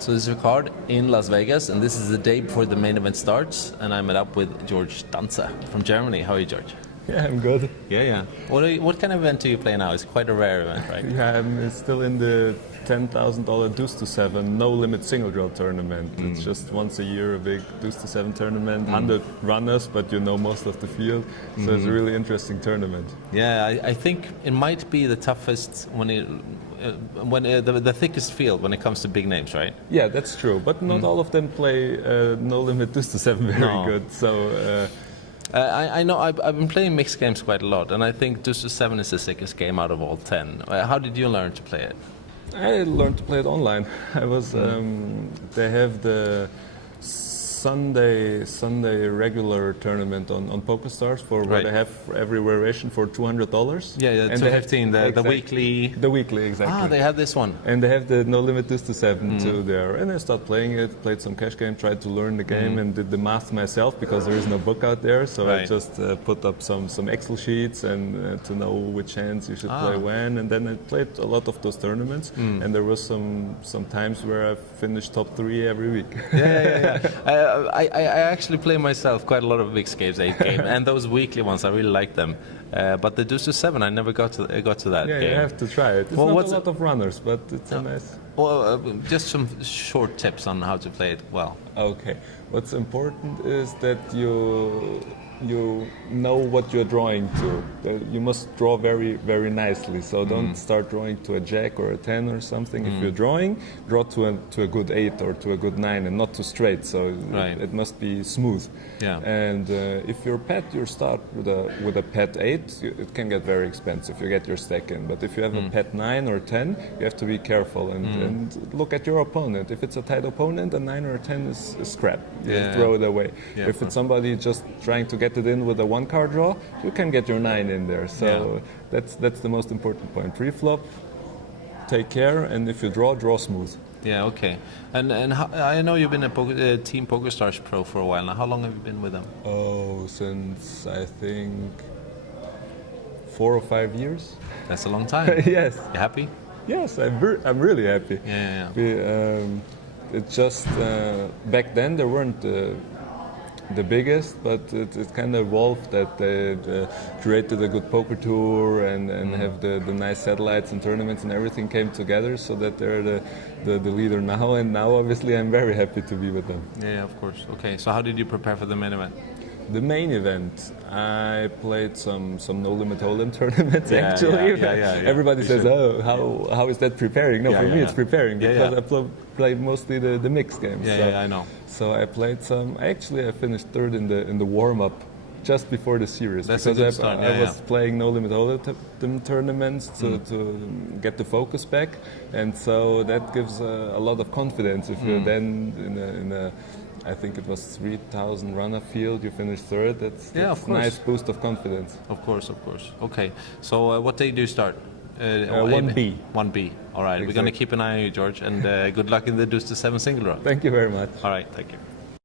So this is Ricard in Las Vegas, and this is the day before the main event starts, and I met up with George Danzer from Germany. How are you, George? Yeah, I'm good. Yeah. What kind of event do you play now? It's quite a rare event, right? Yeah, I'm still in the $10,000 deuce to seven no limit single draw tournament. It's just once a year a big deuce to seven tournament, 100 runners, but you know most of the field, so it's a really interesting tournament. Yeah, I think it might be the toughest the thickest field when it comes to big names, right? Yeah, that's true, but not all of them play no limit deuce to seven very good. So. I know I've been playing mixed games quite a lot, and I think deuce to seven is the sickest game out of all 10. How did you learn to play it? I learned to play it online. I was they have the Sunday regular tournament on PokerStars for where they have every variation for $200. Yeah, and 215. The weekly. The weekly, exactly. Ah, they have this one. And they have the no limit deuce to seven too there. And I started playing it, played some cash game, tried to learn the game, and did the math myself because there is no book out there. So I just put up some Excel sheets and to know which hands you should play when. And then I played a lot of those tournaments, and there was some times where I finished top 3 every week. Yeah. I actually play myself quite a lot of mixed games, 8 game, and those weekly ones I really like them. But the deuce to seven, I never got to that game. Yeah, you have to try it. It's not a lot of runners, but it's a nice. Well, just some short tips on how to play it well. Okay, what's important is that you know what you're drawing to. You must draw very, very nicely. So don't start drawing to a jack or a 10 or something. If you're drawing, draw to a good 8 or to a good 9 and not too straight. So it must be smooth. Yeah. And if you're pet, you start with a pet 8. It can get very expensive. You get your stack in. But if you have a pet 9 or 10, you have to be careful and look at your opponent. If it's a tight opponent, a 9 or a 10 is scrap. You throw it away. Yeah, if it's somebody just trying to get it in with a 1-card draw, you can get your 9 in there. So that's the most important point. Pre-flop, take care, and if you draw smooth. Yeah, okay. And how, I know you've been a Team PokerStars Pro for a while now. How long have you been with them? Oh, since I think 4 or 5 years. That's a long time. Yes. You happy? Yes, I'm really happy. Yeah. It just back then there weren't the biggest, but it kind of evolved that they created a good poker tour and have the nice satellites and tournaments and everything came together so that they're the leader now. And now obviously I'm very happy to be with them. Yeah, of course. Okay, so how did you prepare for the main event? The main event, I played some no limit hold'em tournaments actually. Yeah. Everybody says, how is that preparing? No, for me it's preparing because I played mostly the mixed games. Yeah, I know. So I played some. Actually, I finished 3rd in the warm up just before the series. That's because a good start. I was playing no limit hold'em tournaments to get the focus back, and so that gives a lot of confidence. If you're then in a I think it was 3,000 runner field. You finished 3rd. That's a nice boost of confidence. Of course. Okay. So what day do you start? 1B. 1B. All right. Exactly. We're going to keep an eye on you, George, and good luck in the deuce to seven single draw. Thank you very much. All right. Thank you.